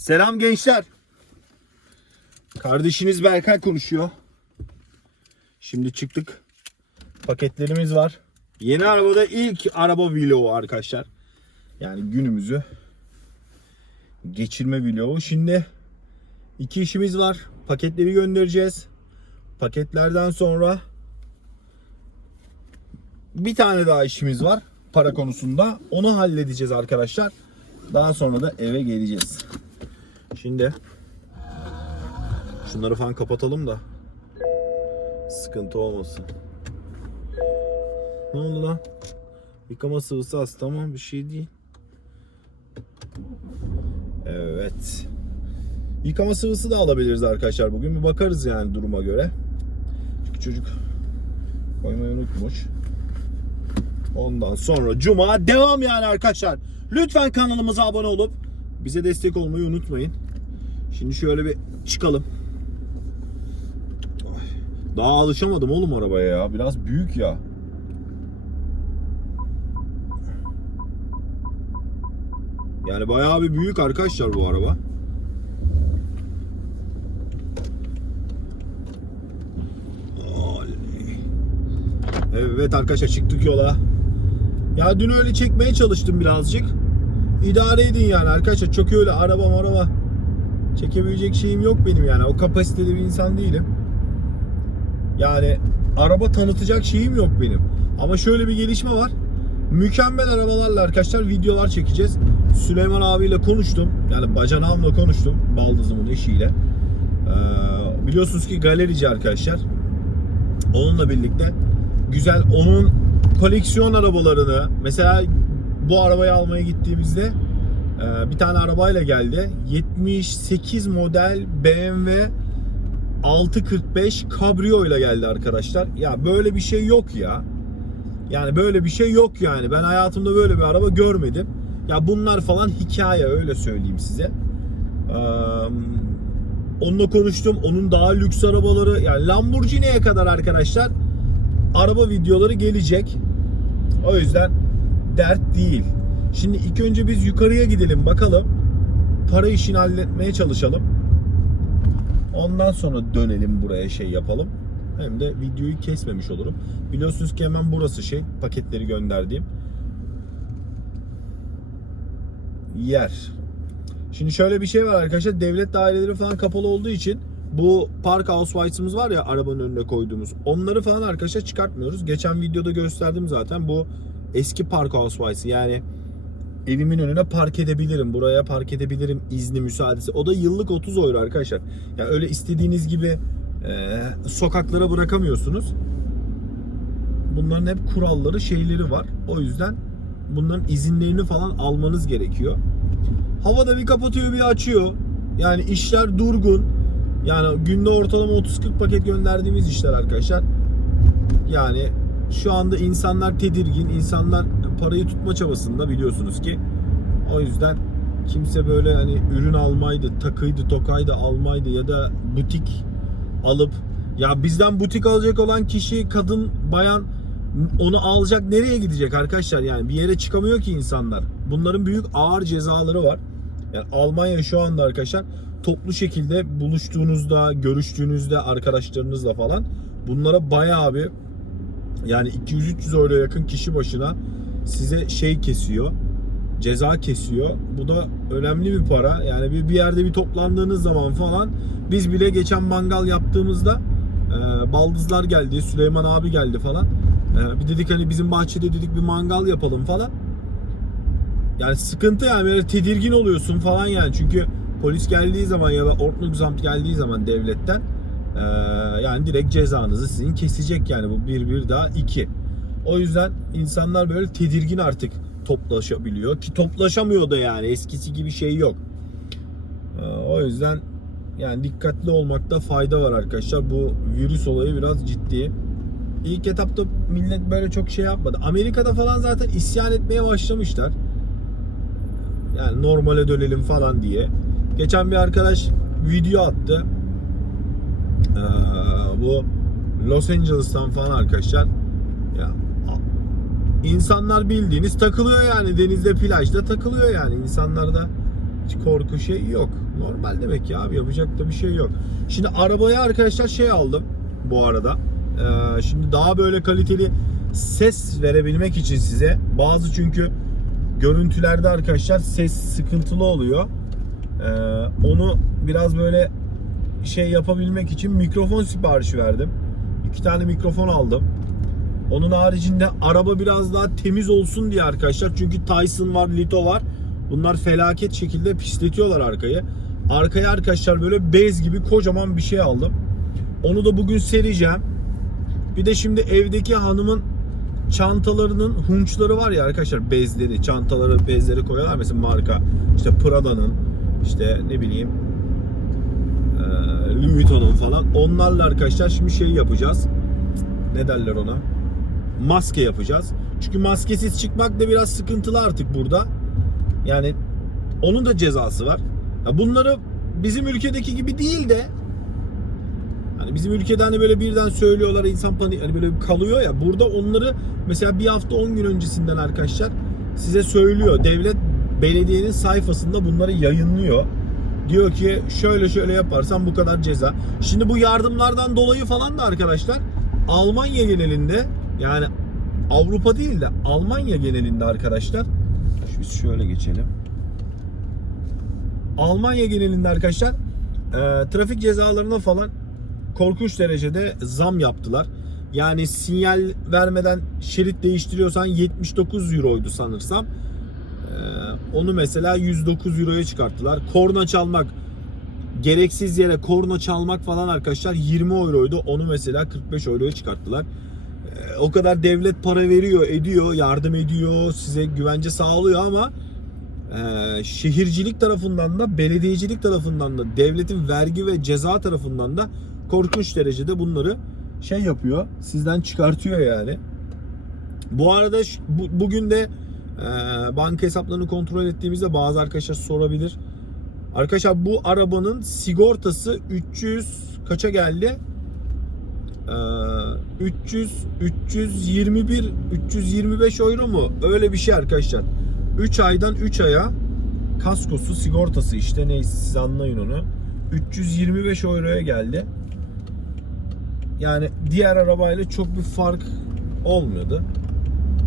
Selam gençler. Kardeşiniz Berkay konuşuyor. Şimdi çıktık. Paketlerimiz var. Yeni arabada ilk araba vlogu arkadaşlar. Yani günümüzü geçirme vlogu. Şimdi iki işimiz var. Paketleri göndereceğiz. Paketlerden sonra bir tane daha işimiz var para konusunda. Onu halledeceğiz arkadaşlar. Daha sonra da eve geleceğiz. Şimdi şunları falan kapatalım da sıkıntı olmasın. Ne oldu lan? Yıkama sıvısı az tamam bir şey değil. Evet. Yıkama sıvısı da alabiliriz arkadaşlar bugün. Bir bakarız yani duruma göre. Çünkü çocuk koymayı unutmuş. Ondan sonra Cuma devam yani arkadaşlar. Lütfen kanalımıza abone olup bize destek olmayı unutmayın. Şimdi şöyle bir çıkalım. Daha alışamadım oğlum arabaya ya. Biraz büyük ya. Yani bayağı bir büyük arkadaşlar bu araba. Evet arkadaşlar çıktık yola. Ya dün öyle çekmeye çalıştım birazcık. İdare edin yani arkadaşlar. Çok öyle araba araba çekebilecek şeyim yok benim yani. O kapasitede bir insan değilim. Yani araba tanıtacak şeyim yok benim. Ama şöyle bir gelişme var. Mükemmel arabalarla arkadaşlar videolar çekeceğiz. Süleyman abiyle konuştum. Yani bacanağımla konuştum. Baldızımın eşiyle. Ee, biliyorsunuz ki galerici arkadaşlar. Onunla birlikte güzel onun koleksiyon arabalarını mesela bu arabayı almaya gittiğimizde bir tane arabayla geldi. 78 model BMW 645 Cabrio ile geldi arkadaşlar. Ya böyle bir şey yok ya. Yani böyle bir şey yok yani. Ben hayatımda böyle bir araba görmedim. Ya bunlar falan hikaye öyle söyleyeyim size. Ee, onunla konuştum. Onun daha lüks arabaları yani Lamborghini'ye kadar arkadaşlar araba videoları gelecek. O yüzden dert değil. Şimdi ilk önce biz yukarıya gidelim bakalım. Para işini halletmeye çalışalım. Ondan sonra dönelim buraya şey yapalım. Hem de videoyu kesmemiş olurum. Biliyorsunuz ki hemen burası şey paketleri gönderdiğim yer. Şimdi şöyle bir şey var arkadaşlar. Devlet daireleri falan kapalı olduğu için bu park housewise'ımız var ya arabanın önüne koyduğumuz. Onları falan arkadaşlar çıkartmıyoruz. Geçen videoda gösterdim zaten. Bu eski park housewise'ı yani evimin önüne park edebilirim. Buraya park edebilirim izni müsaadesi. O da yıllık 30 euro arkadaşlar. Yani öyle istediğiniz gibi e, sokaklara bırakamıyorsunuz. Bunların hep kuralları, şeyleri var. O yüzden bunların izinlerini falan almanız gerekiyor. Havada bir kapatıyor bir açıyor. Yani işler durgun. Yani günde ortalama 30-40 paket gönderdiğimiz işler arkadaşlar. Yani şu anda insanlar tedirgin. insanlar parayı tutma çabasında biliyorsunuz ki. O yüzden kimse böyle hani ürün almaydı, takıydı, tokaydı almaydı ya da butik alıp ya bizden butik alacak olan kişi kadın, bayan onu alacak nereye gidecek arkadaşlar yani bir yere çıkamıyor ki insanlar. Bunların büyük ağır cezaları var. Yani Almanya şu anda arkadaşlar toplu şekilde buluştuğunuzda, görüştüğünüzde arkadaşlarınızla falan bunlara bayağı bir yani 200-300 euro yakın kişi başına size şey kesiyor. Ceza kesiyor. Bu da önemli bir para. Yani bir, bir yerde bir toplandığınız zaman falan biz bile geçen mangal yaptığımızda e, baldızlar geldi, Süleyman abi geldi falan. E, bir dedik hani bizim bahçede dedik bir mangal yapalım falan. Yani sıkıntı yani böyle tedirgin oluyorsun falan yani çünkü polis geldiği zaman ya da Ordnungsamt geldiği zaman devletten e, yani direkt cezanızı sizin kesecek yani bu bir bir daha iki. O yüzden insanlar böyle tedirgin artık toplaşabiliyor ki toplaşamıyor da yani eskisi gibi şey yok. E, o yüzden yani dikkatli olmakta fayda var arkadaşlar. Bu virüs olayı biraz ciddi. İlk etapta millet böyle çok şey yapmadı. Amerika'da falan zaten isyan etmeye başlamışlar. Yani normale dönelim falan diye. Geçen bir arkadaş video attı. Ee, bu Los Angeles'tan falan arkadaşlar. Ya insanlar bildiğiniz takılıyor yani denizde plajda takılıyor yani insanlarda korku şey yok. Normal demek ki abi yapacak da bir şey yok. Şimdi arabaya arkadaşlar şey aldım bu arada. Ee, şimdi daha böyle kaliteli ses verebilmek için size bazı çünkü görüntülerde arkadaşlar ses sıkıntılı oluyor. Ee, onu biraz böyle şey yapabilmek için mikrofon siparişi verdim. İki tane mikrofon aldım. Onun haricinde araba biraz daha temiz olsun diye arkadaşlar. Çünkü Tyson var, Lito var. Bunlar felaket şekilde pisletiyorlar arkayı. Arkaya arkadaşlar böyle bez gibi kocaman bir şey aldım. Onu da bugün sereceğim. Bir de şimdi evdeki hanımın çantalarının hunçları var ya arkadaşlar bezleri, çantaları, bezleri koyuyorlar mesela marka. işte Prada'nın, işte ne bileyim Louis Vuitton'un falan. Onlarla arkadaşlar şimdi şey yapacağız. Ne derler ona? Maske yapacağız. Çünkü maskesiz çıkmak da biraz sıkıntılı artık burada. Yani onun da cezası var. Ya bunları bizim ülkedeki gibi değil de Hani bizim ülkede hani böyle birden söylüyorlar insan panik hani böyle kalıyor ya burada onları mesela bir hafta 10 gün öncesinden arkadaşlar size söylüyor. Devlet belediyenin sayfasında bunları yayınlıyor. Diyor ki şöyle şöyle yaparsan bu kadar ceza. Şimdi bu yardımlardan dolayı falan da arkadaşlar Almanya genelinde yani Avrupa değil de Almanya genelinde arkadaşlar biz şöyle geçelim. Almanya genelinde arkadaşlar e, trafik cezalarına falan korkunç derecede zam yaptılar. Yani sinyal vermeden şerit değiştiriyorsan 79 euroydu sanırsam. Ee, onu mesela 109 euroya çıkarttılar. Korna çalmak gereksiz yere korna çalmak falan arkadaşlar 20 euroydu. Onu mesela 45 euroya çıkarttılar. O kadar devlet para veriyor, ediyor, yardım ediyor, size güvence sağlıyor ama e, şehircilik tarafından da, belediyecilik tarafından da, devletin vergi ve ceza tarafından da korkunç derecede bunları şey yapıyor. Sizden çıkartıyor yani. Bu arada bu, bugün de e, banka hesaplarını kontrol ettiğimizde bazı arkadaşlar sorabilir. Arkadaşlar bu arabanın sigortası 300 kaça geldi? Ee, 300 321 325 euro mu? Öyle bir şey arkadaşlar. 3 aydan 3 aya kaskosu sigortası işte neyse siz anlayın onu. 325 euroya geldi. Yani diğer arabayla çok bir fark olmuyordu.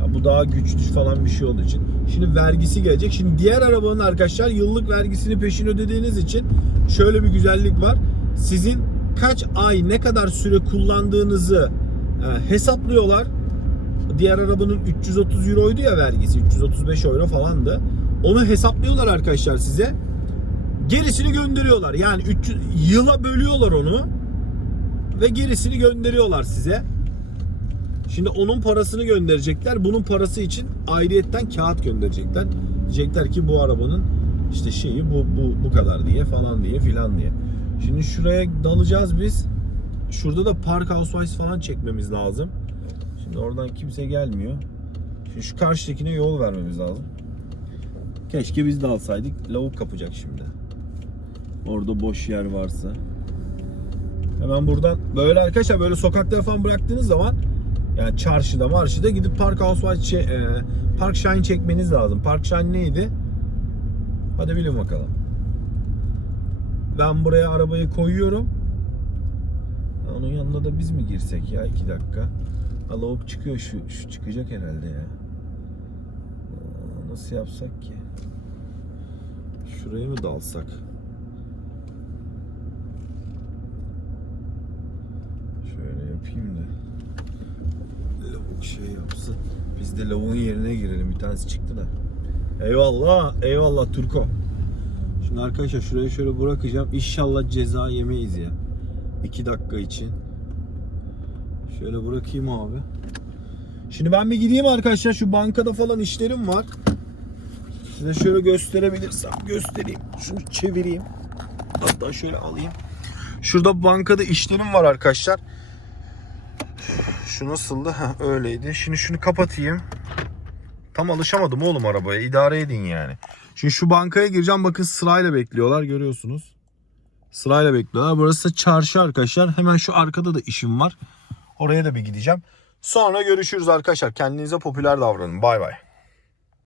Ya bu daha güçlü falan bir şey olduğu için. Şimdi vergisi gelecek. Şimdi diğer arabanın arkadaşlar yıllık vergisini peşin ödediğiniz için şöyle bir güzellik var. Sizin kaç ay ne kadar süre kullandığınızı e, hesaplıyorlar. Diğer arabanın 330 euroydu ya vergisi. 335 euro falandı. Onu hesaplıyorlar arkadaşlar size. Gerisini gönderiyorlar. Yani 300 yıla bölüyorlar onu ve gerisini gönderiyorlar size. Şimdi onun parasını gönderecekler. Bunun parası için ayrıyetten kağıt gönderecekler. Diyecekler ki bu arabanın işte şeyi bu bu bu kadar diye falan diye filan diye. Şimdi şuraya dalacağız biz. Şurada da Park Housewives falan çekmemiz lazım. Şimdi oradan kimse gelmiyor. Şimdi şu karşıdakine yol vermemiz lazım. Keşke biz de alsaydık. Lavuk kapacak şimdi. Orada boş yer varsa. Hemen buradan böyle arkadaşlar böyle sokakta falan bıraktığınız zaman yani çarşıda marşıda gidip Park Housewives e, Park Shine çekmeniz lazım. Park Shine neydi? Hadi bilin bakalım. Ben buraya arabayı koyuyorum. Onun yanına da biz mi girsek ya? iki dakika. Ha, lavuk çıkıyor şu, şu çıkacak herhalde ya. Nasıl yapsak ki? Şuraya mı dalsak? Şöyle yapayım da. Lavuk şey yapsın. Biz de lavuğun yerine girelim. Bir tanesi çıktı da. Eyvallah, eyvallah Turko. Şimdi arkadaşlar şuraya şöyle bırakacağım. İnşallah ceza yemeyiz ya. 2 dakika için. Şöyle bırakayım abi. Şimdi ben bir gideyim arkadaşlar. Şu bankada falan işlerim var. Size şöyle gösterebilirsem göstereyim. Şunu çevireyim. Hatta şöyle alayım. Şurada bankada işlerim var arkadaşlar. Şu nasıldı? Heh, öyleydi. Şimdi şunu kapatayım. Tam alışamadım oğlum arabaya. İdare edin yani. Şimdi şu bankaya gireceğim. Bakın sırayla bekliyorlar. Görüyorsunuz. Sırayla bekliyorlar. Burası da çarşı arkadaşlar. Hemen şu arkada da işim var. Oraya da bir gideceğim. Sonra görüşürüz arkadaşlar. Kendinize popüler davranın. Bay bay.